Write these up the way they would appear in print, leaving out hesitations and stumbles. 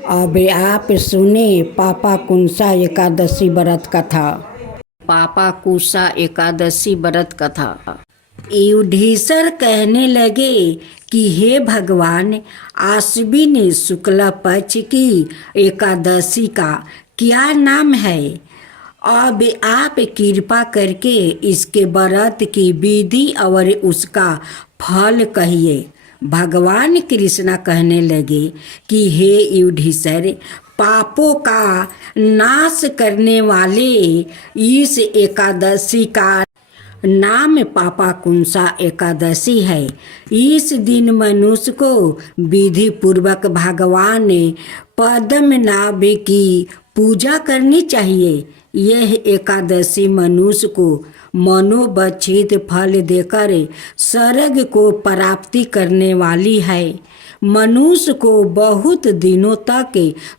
अब आप सुने पापा कुंसा एकादशी व्रत कथा। पापा कुंसा एकादशी व्रत कथा। युधिष्ठिर कहने लगे कि हे भगवान, आश्विन शुक्ल पक्ष की एकादशी का क्या नाम है? अब आप कृपा करके इसके व्रत की विधि और उसका फल कहिए। भगवान कृष्ण कहने लगे कि हे युधिष्ठिर, पापों का नाश करने वाले इस एकादशी का नाम पापा कुंसा एकादशी है। इस दिन मनुष्य को विधि पूर्वक भगवान पद्मनाभ की पूजा करनी चाहिए। यह एकादशी मनुष्य को मनोवांछित फल देकर स्वर्ग को प्राप्ति करने वाली है। मनुष्य को बहुत दिनों तक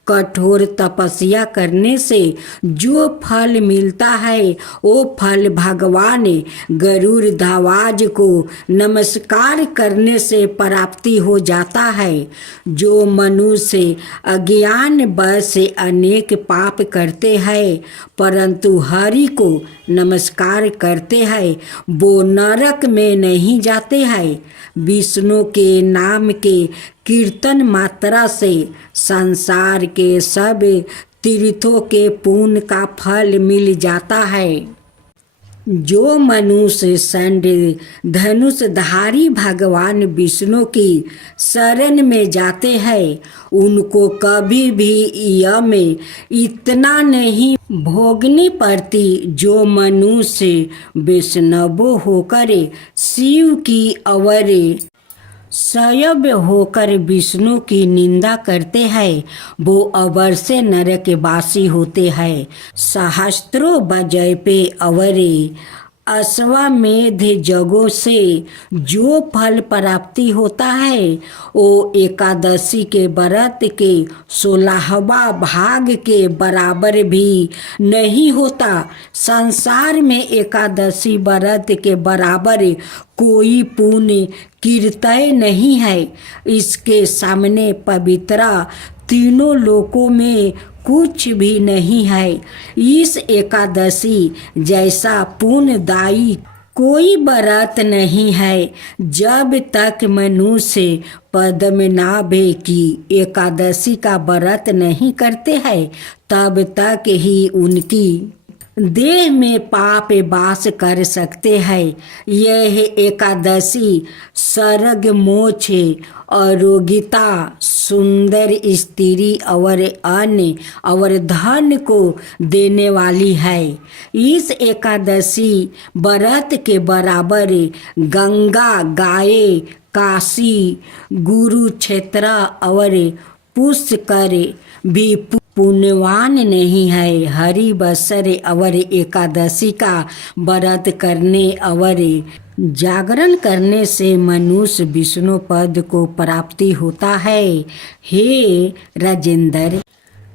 कठोर तपस्या करने से जो फल मिलता है वो फल भगवान गरुड़ ध्वज को नमस्कार करने से प्राप्ति हो जाता है। जो मनुष्य अज्ञान वश से अनेक पाप करते हैं परंतु हरि को नमस्कार करते हैं वो नरक में नहीं जाते हैं। विष्णु के नाम के कीर्तन मात्रा से संसार के सब तीर्थों के पुण्य का फल मिल जाता है। जो मनुष्य षंड धनुषधारी भगवान विष्णु की शरण में जाते हैं उनको कभी भी यम इतना नहीं भोगनी पड़ती जो मनुष्य वैष्णव होकर शिव की और शैव होकर विष्णु की निंदा करते हैं वो अवश्य नरकवासी होते हैं। सहस्त्रों बजय पे अवरे अश्वमेध जगों से जो फल प्राप्ति होता है वो एकादशी के व्रत के 16वां भाग के बराबर भी नहीं होता। संसार में एकादशी व्रत के बराबर कोई पुण्य कीर्तय नहीं है। इसके सामने पवित्रा तीनों लोकों में कुछ भी नहीं है। इस एकादशी जैसा पुण्यदायी कोई व्रत नहीं है। जब तक मनुष्य पद्मनाभ की एकादशी का व्रत नहीं करते हैं तब तक ही उनकी देह में पाप वास कर सकते हैं। यह एकादशी स्वर्ग मोक्ष आरोग्यता सुंदर स्त्री और अन्न और धन को देने वाली है। इस एकादशी व्रत के बराबर गंगा गाय काशी गुरुक्षेत्र और पुष्कर भी पुण्यवान नहीं है। हरि बसर और एकादशी का व्रत करने और जागरण करने से मनुष्य विष्णु पद को प्राप्ति होता है। हे राजेंद्र,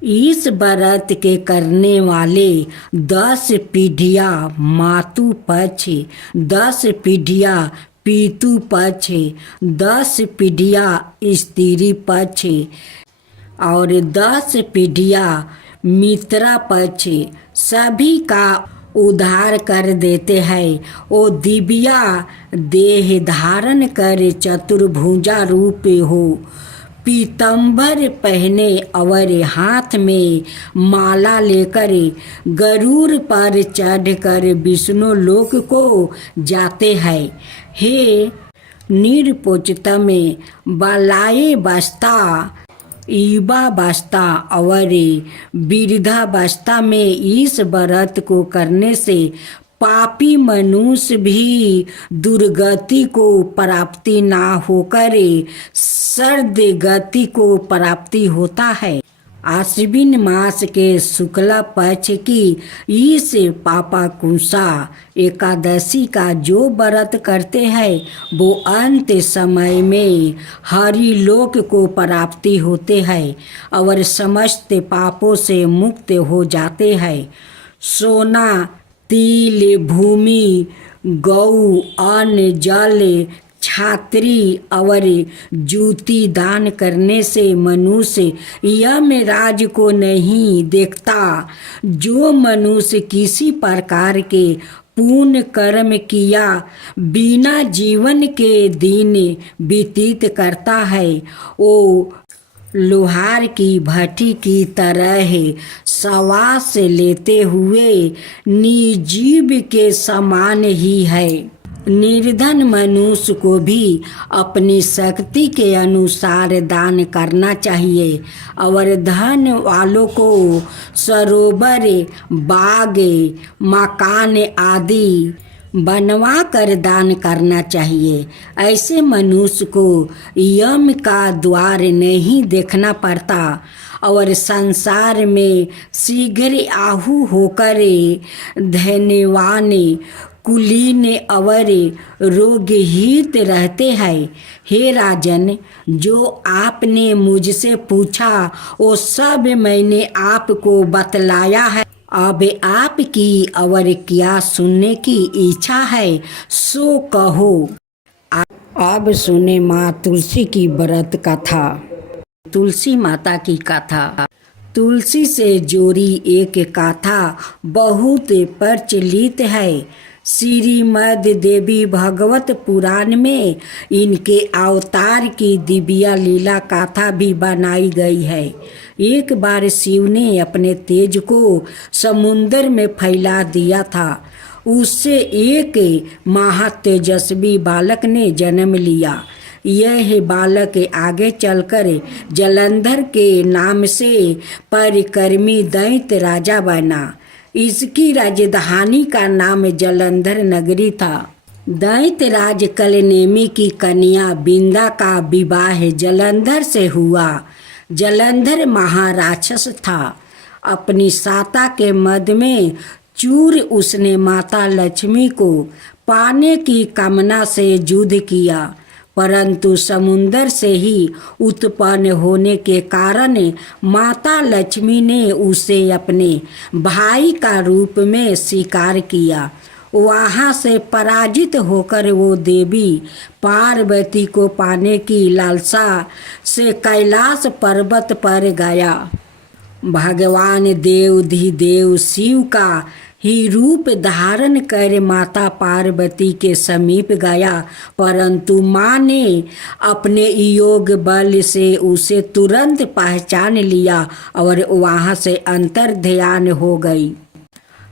इस व्रत के करने वाले 10 पीढ़ियाँ मातु पक्ष, 10 पीढ़ियाँ पितु पक्ष, 10 पीढ़ियाँ स्त्री पक्ष और 10 पीढ़ियाँ मित्रा पक्ष सभी का उद्धार कर देते हैं। वो दिव्या देह धारण कर चतुर्भुजा रूप हो, पीतंबर पहने और हाथ में माला लेकर गरुड़ पर चढ़कर विष्णु लोक को जाते हैं। हे निरपोचतम बलाये बस्ता युवावस्था और वृद्धावस्था में इस व्रत को करने से पापी मनुष्य भी दुर्गति को प्राप्ति ना होकर सर्द गति को प्राप्ति होता है। आश्विन मास के शुक्ला पक्ष की इस पापा कुंसा एकादशी का जो व्रत करते हैं वो अंत समय में हरि लोक को प्राप्ति होते हैं और समस्त पापों से मुक्त हो जाते हैं। सोना तिल भूमि गौ अन्न जल छात्री और जूती दान करने से मनुष्य यमराज को नहीं देखता। जो मनुष्य किसी प्रकार के पुण्य कर्म किया बिना जीवन के दिन व्यतीत करता है, वो लोहार की भट्टी की तरह श्वास लेते हुए निर्जीव के समान ही है। निर्धन मनुष्य को भी अपनी शक्ति के अनुसार दान करना चाहिए और धन वालों को सरोवर, बाग, मकान आदि बनवा कर दान करना चाहिए। ऐसे मनुष्य को यम का द्वार नहीं देखना पड़ता और संसार में शीघ्र आहू होकर धन्यवान, कुलीन और रोगहित रहते हैं। हे राजन, जो आपने मुझसे पूछा वो सब मैंने आपको बतलाया है। अब आपकी और क्या सुनने की इच्छा है सो कहो। अब सुने माँ तुलसी की व्रत कथा। तुलसी माता की कथा। तुलसी से जोड़ी एक कथा बहुत प्रचलित है। श्रीमद् देवी भागवत पुराण में इनके अवतार की दिव्या लीला कथा भी बनाई गई है। एक बार शिव ने अपने तेज को समुद्र में फैला दिया था। उससे एक महातेजस्वी बालक ने जन्म लिया। यह बालक आगे चलकर जलंधर के नाम से परिक्रमी दैत्य राजा बना। इसकी राजधानी का नाम जलंधर नगरी था। दैत्य राज कलनेमी की कन्या बिंदा का विवाह जलंधर से हुआ। जलंधर महाराक्षस था। अपनी साता के मद में चूर उसने माता लक्ष्मी को पाने की कामना से युद्ध किया, परंतु समुंदर से ही उत्पन्न होने के कारण माता लक्ष्मी ने उसे अपने भाई का रूप में स्वीकार किया। वहाँ से पराजित होकर वो देवी पार्वती को पाने की लालसा से कैलाश पर्वत पर गया। भगवान देवाधिदेव शिव का ही रूप धारण कर माता पार्वती के समीप गया, परंतु माँ ने अपने योग बल से उसे तुरंत पहचान लिया और वहाँ से अंतर ध्यान हो गई।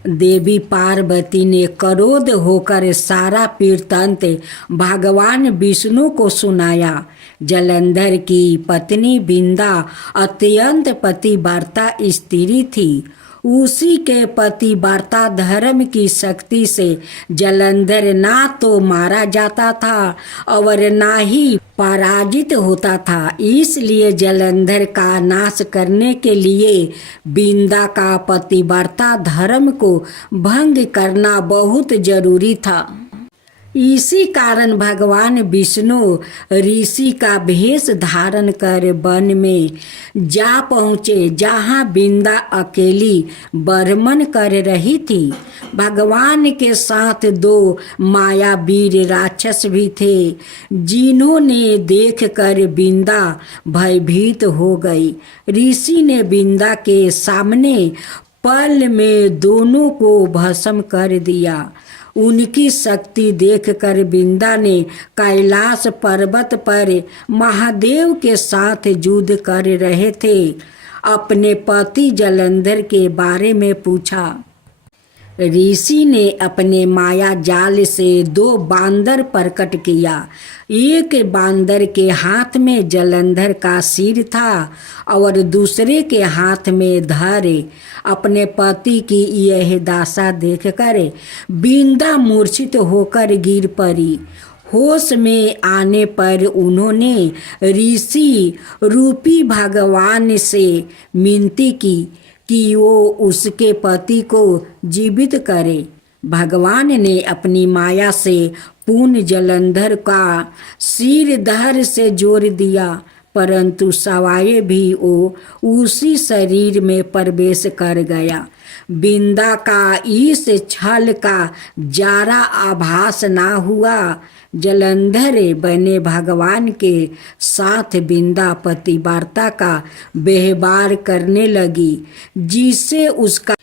देवी पार्वती ने क्रोध होकर सारा वृत्तांत भगवान विष्णु को सुनाया। जलंधर की पत्नी बिंदा अत्यंत पतिव्रता स्त्री थी। उसी के पतिव्रता धर्म की शक्ति से जलंधर ना तो मारा जाता था और ना ही पराजित होता था। इसलिए जलंधर का नाश करने के लिए बिंदा का पतिव्रता धर्म को भंग करना बहुत जरूरी था। इसी कारण भगवान विष्णु ऋषि का भेष धारण कर वन में जा पहुँचे, जहाँ बिंदा अकेली बर्मन कर रही थी। भगवान के साथ 2 मायावीर राक्षस भी थे, जिन्होंने देखकर बिंदा भयभीत हो गई। ऋषि ने बिंदा के सामने पल में दोनों को भस्म कर दिया। उनकी शक्ति देखकर बिंदा ने कैलाश पर्वत पर महादेव के साथ युद्ध कर रहे थे अपने पति जलंधर के बारे में पूछा। ऋषि ने अपने माया जाल से 2 बांदर प्रकट किया। एक बांदर के हाथ में जलंधर का सिर था और दूसरे के हाथ में धर। अपने पति की यह दशा देखकर बिंदा मूर्छित होकर गिर पड़ी। होश में आने पर उन्होंने ऋषि रूपी भगवान से विनती की कि वो उसके पति को जीवित करे। भगवान ने अपनी माया से पुण्य जलंधर का सिर धड़ से जोड़ दिया, परंतु सवाए भी वो उसी शरीर में प्रवेश कर गया। बिंदा का इस छल का जरा आभास ना हुआ। जलंधर बने भगवान के साथ बिंदा पतिव्रता का व्यवहार करने लगी, जिससे उसका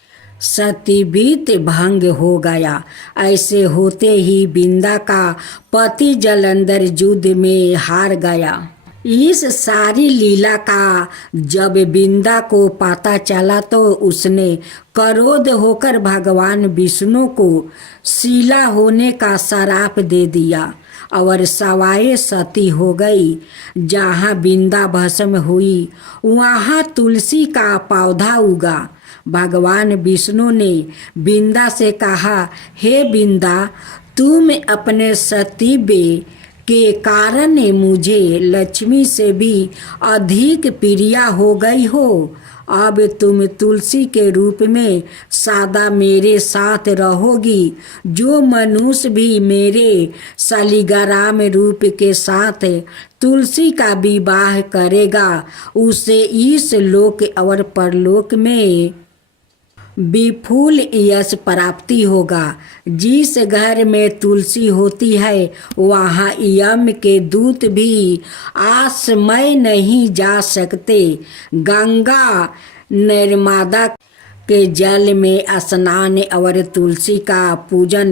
सतीव्रत भंग हो गया। ऐसे होते ही बिंदा का पति जलंधर युद्ध में हार गया। इस सारी लीला का जब बिंदा को पता चला तो उसने क्रोध होकर भगवान विष्णु को शीला होने का श्राप दे दिया और सवाए सती हो गई। जहाँ बिंदा भस्म हुई वहाँ तुलसी का पौधा उगा। भगवान विष्णु ने बिंदा से कहा, हे बिंदा, तुम अपने सतीव्य के कारण मुझे लक्ष्मी से भी अधिक प्रिया हो गई हो। अब तुम तुलसी के रूप में सदा मेरे साथ रहोगी। जो मनुष्य भी मेरे शालिग्राम रूप के साथ तुलसी का विवाह करेगा उसे इस लोक और परलोक में विपुल यश प्राप्ति होगा। जिस घर में तुलसी होती है वहाँ यम के दूत भी आश्रय नहीं जा सकते। गंगा नर्मदा के जल में स्नान और तुलसी का पूजन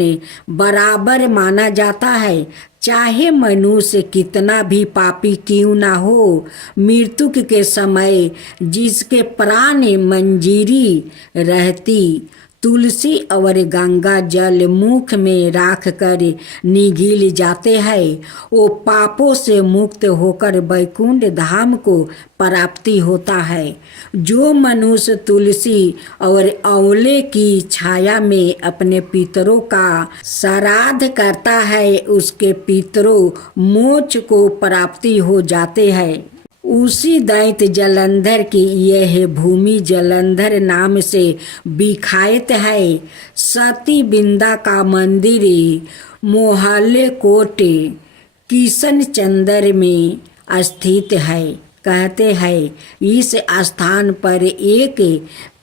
बराबर माना जाता है। चाहे मनुष्य कितना भी पापी क्यों ना हो, मृत्यु के समय जिसके प्राण मंजीरी रहती तुलसी और गंगा जल मुख में राख कर निगल जाते हैं, वो पापों से मुक्त होकर वैकुंठ धाम को प्राप्ति होता है। जो मनुष्य तुलसी और आंवले की छाया में अपने पितरों का श्राद्ध करता है उसके पितरों मोक्ष को प्राप्ति हो जाते हैं। उसी दैत्य जलंधर की यह भूमि जलंधर नाम से विख्यात है। सती बिंदा का मंदिर मोहल्ले कोट किशनचंद्र में स्थित है। कहते हैं इस स्थान पर एक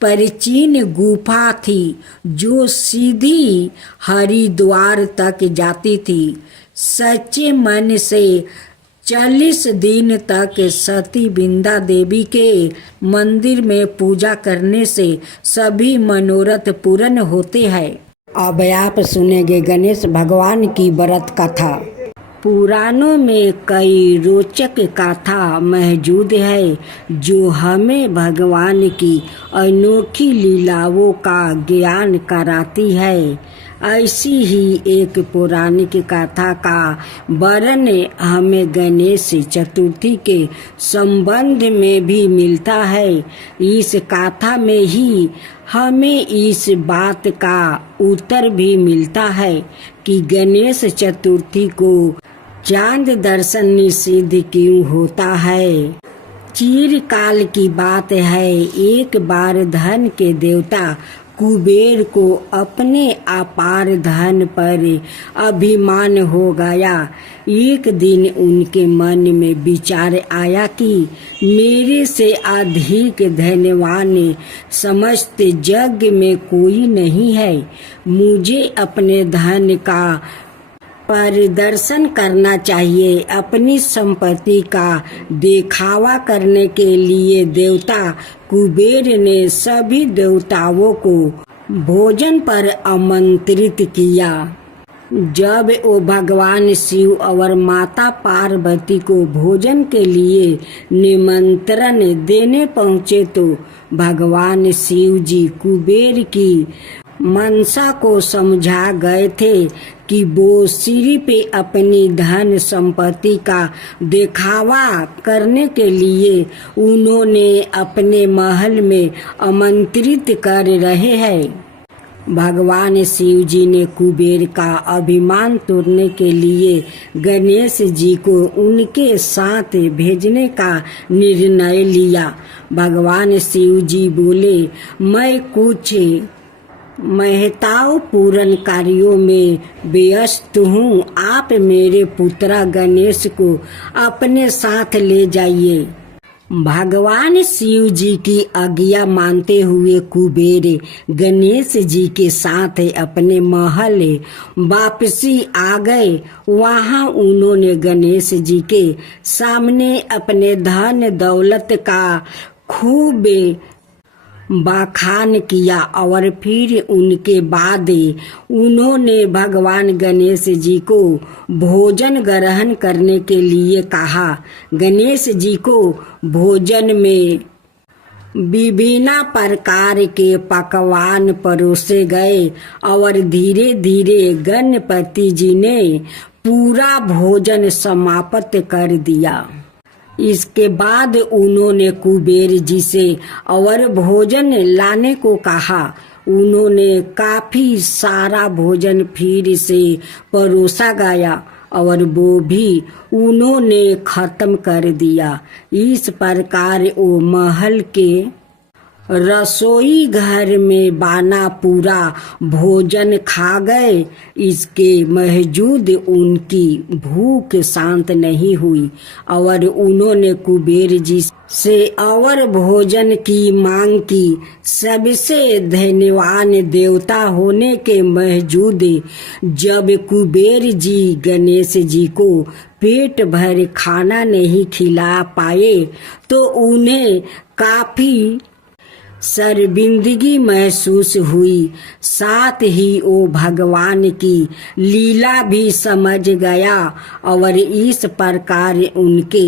प्राचीन गुफा थी जो सीधी हरिद्वार तक जाती थी। सच्चे मन से 40 दिन तक सती बिंदा देवी के मंदिर में पूजा करने से सभी मनोरथ पूर्ण होते हैं। अब आप सुनेंगे गणेश भगवान की व्रत कथा। पुराणों में कई रोचक कथा मौजूद है जो हमें भगवान की अनोखी लीलाओं का ज्ञान कराती है। ऐसी ही एक पौराणिक कथा का वर्णन हमें गणेश चतुर्थी के संबंध में भी मिलता है। इस कथा में ही हमें इस बात का उत्तर भी मिलता है कि गणेश चतुर्थी को चांद दर्शन निषिद्ध क्यों होता है। चिरकाल की बात है, एक बार धन के देवता कुबेर को अपने अपार धन पर अभिमान हो गया। एक दिन उनके मन में विचार आया कि मेरे से अधिक धनवान समस्त जग में कोई नहीं है। मुझे अपने धन का प्रदर्शन करना चाहिए। अपनी संपत्ति का दिखावा करने के लिए देवता कुबेर ने सभी देवताओं को भोजन पर आमंत्रित किया। जब वो भगवान शिव और माता पार्वती को भोजन के लिए निमंत्रण देने पहुँचे तो भगवान शिव जी कुबेर की मनसा को समझा गए थे कि वो सिर्फ अपनी धन संपत्ति का दिखावा करने के लिए उन्होंने अपने महल में आमंत्रित कर रहे हैं। भगवान शिव जी ने कुबेर का अभिमान तोड़ने के लिए गणेश जी को उनके साथ भेजने का निर्णय लिया। भगवान शिव जी बोले, मैं कुछ महत्वपूर्ण कार्यों में व्यस्त हूँ, आप मेरे पुत्र गणेश को अपने साथ ले जाइए। भगवान शिव जी की आज्ञा मानते हुए कुबेर गणेश जी के साथ अपने महल वापसी आ गए। वहां उन्होंने गणेश जी के सामने अपने धन दौलत का खूब बखान किया और फिर उनके बाद उन्होंने भगवान गणेश जी को भोजन ग्रहण करने के लिए कहा। गणेश जी को भोजन में विभिन्न प्रकार के पकवान परोसे गए और धीरे धीरे गणपति जी ने पूरा भोजन समाप्त कर दिया। इसके बाद उन्होंने कुबेर जी से और भोजन लाने को कहा। उन्होंने काफी सारा भोजन फिर से परोसा गया और वो भी उन्होंने खत्म कर दिया। इस प्रकार वो महल के रसोई घर में बाना पूरा भोजन खा गए। इसके बावजूद उनकी भूख शांत नहीं हुई और उन्होंने कुबेर जी से और भोजन की मांग की। सबसे धन्यवान देवता होने के बावजूद जब कुबेर जी गणेश जी को पेट भर खाना नहीं खिला पाए तो उन्हें काफी शर्मिंदगी महसूस हुई। साथ ही वो भगवान की लीला भी समझ गया और इस प्रकार उनके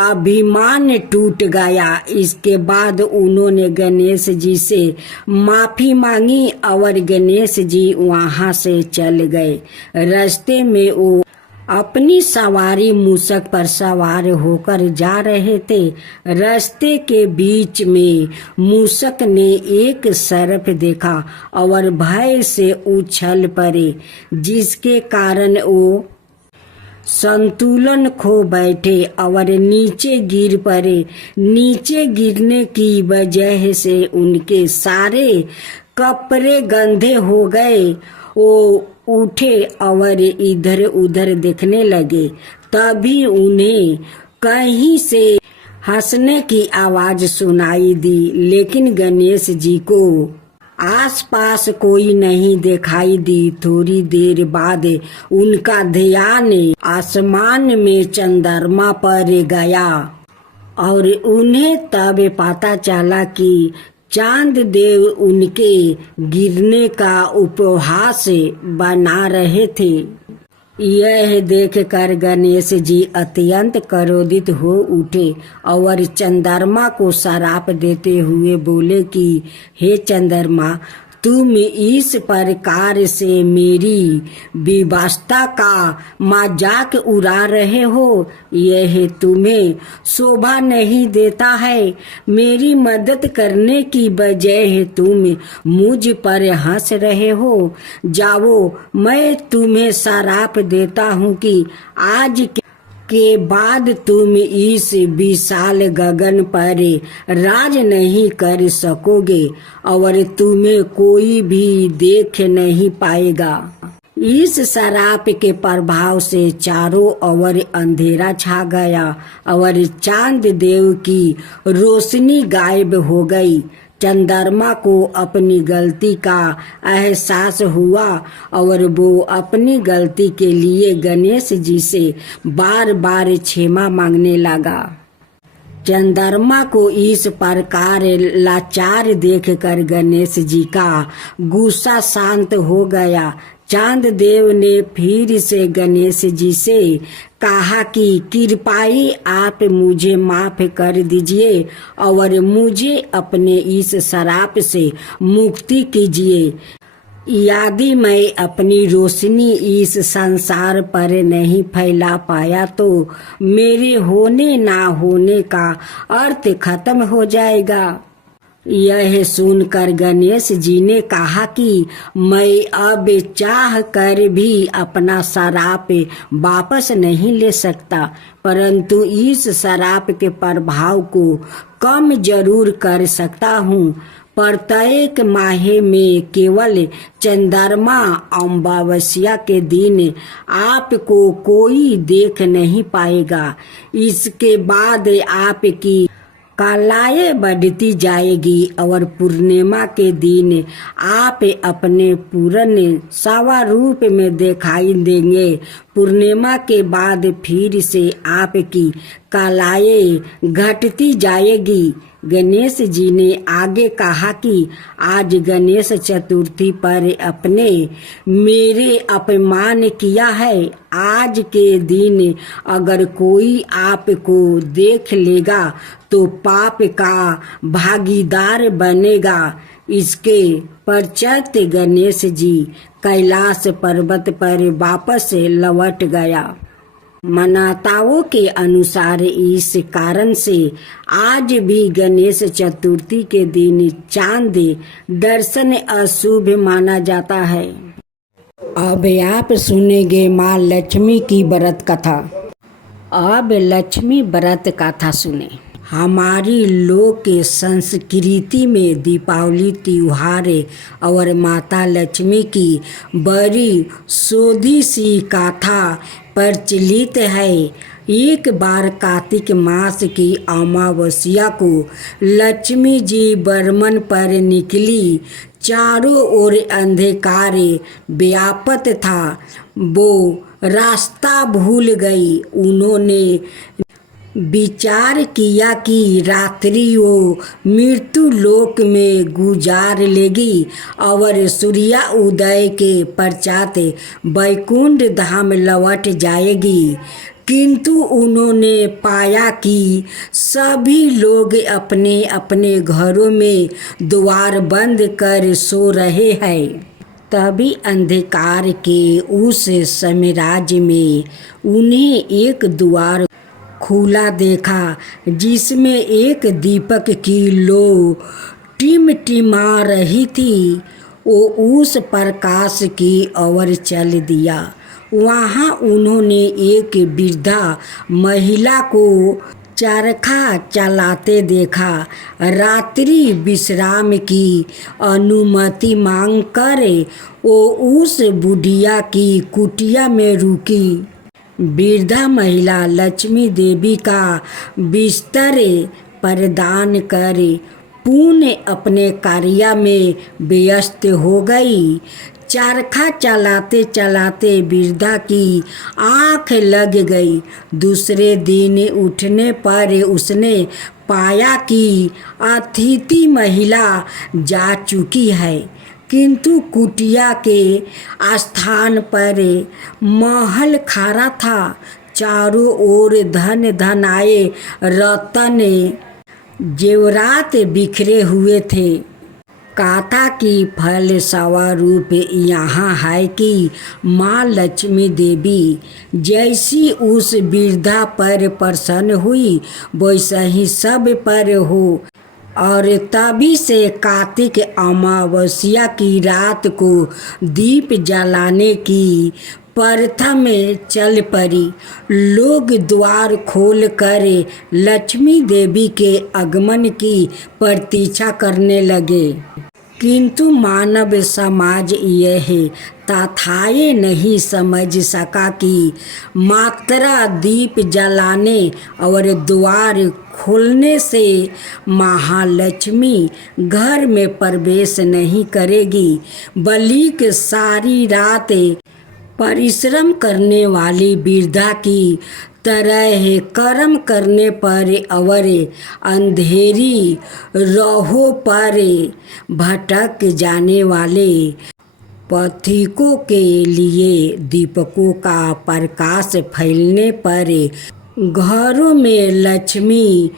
अभिमान टूट गया। इसके बाद उन्होंने गणेश जी से माफी मांगी और गणेश जी वहां से चल गए। रास्ते में वो अपनी सवारी मूषक पर सवार होकर जा रहे थे। रास्ते के बीच में मूषक ने एक सर्प देखा और भय से उछल पड़े, जिसके कारण वो संतुलन खो बैठे और नीचे गिर पड़े। नीचे गिरने की वजह से उनके सारे कपड़े गंदे हो गए। वो उठे और इधर उधर देखने लगे। तभी उन्हें कहीं से हंसने की आवाज सुनाई दी, लेकिन गणेश जी को आसपास कोई नहीं दिखाई दी। थोड़ी देर बाद उनका ध्यान आसमान में चंद्रमा पर गया और उन्हें तब पता चला कि चांद देव उनके गिरने का उपहास बना रहे थे। यह देखकर गणेश जी अत्यंत क्रोधित हो उठे और चंद्रमा को श्राप देते हुए बोले कि हे चंद्रमा, तुम इस प्रकार से मेरी व्यवस्था का मजाक उड़ा रहे हो। यह तुम्हें शोभा नहीं देता है। मेरी मदद करने की बजाय तुम मुझ पर हंस रहे हो। जाओ, मैं तुम्हें श्राप देता हूँ कि आज के बाद तुम इस विशाल गगन पर राज नहीं कर सकोगे और तुम्हें कोई भी देख नहीं पाएगा। इस श्राप के प्रभाव से चारों ओर अंधेरा छा गया और चांद देव की रोशनी गायब हो गई। चंद्रमा को अपनी गलती का एहसास हुआ और वो अपनी गलती के लिए गणेश जी से बार बार क्षमा मांगने लगा। चंद्रमा को इस प्रकार लाचार देखकर गणेश जी का गुस्सा शांत हो गया। चांद देव ने फिर से गणेश जी से कहा कि कृपाई आप मुझे माफ कर दीजिए और मुझे अपने इस श्राप से मुक्ति कीजिए। यदि मैं अपनी रोशनी इस संसार पर नहीं फैला पाया तो मेरे होने ना होने का अर्थ खत्म हो जाएगा। यह सुनकर गणेश जी ने कहा कि मैं अब चाह कर भी अपना श्राप वापस नहीं ले सकता, परंतु इस श्राप के प्रभाव को कम जरूर कर सकता हूँ। प्रत्येक माह में केवल चंद्रमा अमावस्या के दिन आपको कोई देख नहीं पाएगा। इसके बाद आपकी कलाएं बढ़ती जाएगी और पूर्णिमा के दिन आप अपने पूर्ण स्वरूप में दिखाई देंगे। पूर्णिमा के बाद फिर से आपकी कलाएं घटती जाएगी। गणेश जी ने आगे कहा कि आज गणेश चतुर्थी पर अपने मेरे अपमान किया है। आज के दिन अगर कोई आपको देख लेगा तो पाप का भागीदार बनेगा। इसके पश्चात गणेश जी कैलाश पर्वत पर वापस लौट गया। मान्यताओं के अनुसार इस कारण से आज भी गणेश चतुर्थी के दिन चांद दर्शन अशुभ माना जाता है। अब आप सुनेंगे माँ लक्ष्मी की व्रत कथा। अब लक्ष्मी व्रत कथा सुने। हमारी लोक के संस्कृति में दीपावली त्योहार और माता लक्ष्मी की बड़ी सोधी सी कथा प्रचलित है। एक बार कार्तिक मास की अमावस्या को लक्ष्मी जी बर्मन पर निकली। चारों ओर अंधकार व्याप्त था। वो रास्ता भूल गई। उन्होंने विचार किया कि रात्रि वो मृत्यु लोक में गुजार लेगी और सूर्य उदय के पश्चात वैकुंठ धाम लौट जाएगी। किंतु उन्होंने पाया कि सभी लोग अपने अपने घरों में द्वार बंद कर सो रहे हैं। तभी अंधकार के उस साम्राज्य में उन्हें एक द्वार खुला देखा, जिसमें एक दीपक की लो टिमटिमा रही थी। वो उस प्रकाश की ओर चल दिया। वहाँ उन्होंने एक वृद्धा महिला को चरखा चलाते देखा। रात्रि विश्राम की अनुमति मांगकर वो उस बुढ़िया की कुटिया में रुकी। वृद्धा महिला लक्ष्मी देवी का बिस्तर प्रदान कर पुण्य अपने कार्य में व्यस्त हो गई। चरखा चलाते चलाते वृद्धा की आँख लग गई। दूसरे दिन उठने पर उसने पाया कि अतिथि महिला जा चुकी है, किंतु कुटिया के स्थान पर महल खड़ा था। चारों ओर धन धनाए रत्न जेवरात बिखरे हुए थे। कथा की फलस्वरूप यहाँ है कि माँ लक्ष्मी देवी जैसी उस वृद्धा पर प्रसन्न हुई, वैसा ही सब पर हो। और तभी से कार्तिक अमावस्या की रात को दीप जलाने की प्रथा में चल पड़ी। लोग द्वार खोलकर लक्ष्मी देवी के आगमन की प्रतीक्षा करने लगे, किंतु मानव समाज यह तथ्य नहीं समझ सका कि मात्रा दीप जलाने और द्वार खोलने से महालक्ष्मी घर में प्रवेश नहीं करेगी, बल्कि सारी रात परिश्रम करने वाली वृद्धा की तरह कर्म करने पर और अंधेरी राहों पर भटक जाने वाले पथिकों के लिए दीपकों का प्रकाश फैलने पर घरों में लक्ष्मी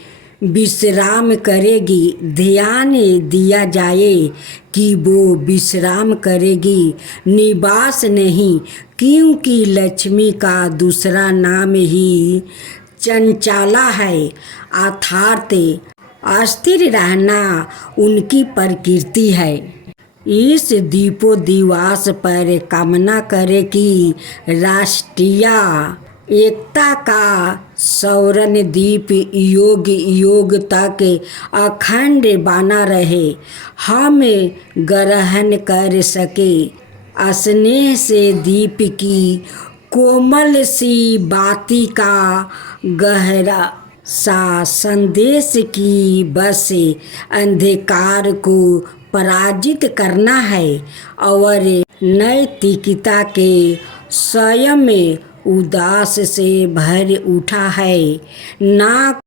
विश्राम करेगी। ध्यान दिया जाए कि वो विश्राम करेगी, निवास नहीं, क्योंकि लक्ष्मी का दूसरा नाम ही चंचला है, अर्थात अस्थिर रहना उनकी प्रकृति है। इस दीपोदिवस पर कामना करें कि राष्ट्रीय एकता का सौरन दीप योग योग तक अखंड बना रहे, हम ग्रहण कर सके स्नेह से दीप की कोमल सी बाती का गहरा सा संदेश की बस अंधकार को पराजित करना है और नैतिकता के स्वयं में उदास से भर उठा है। ना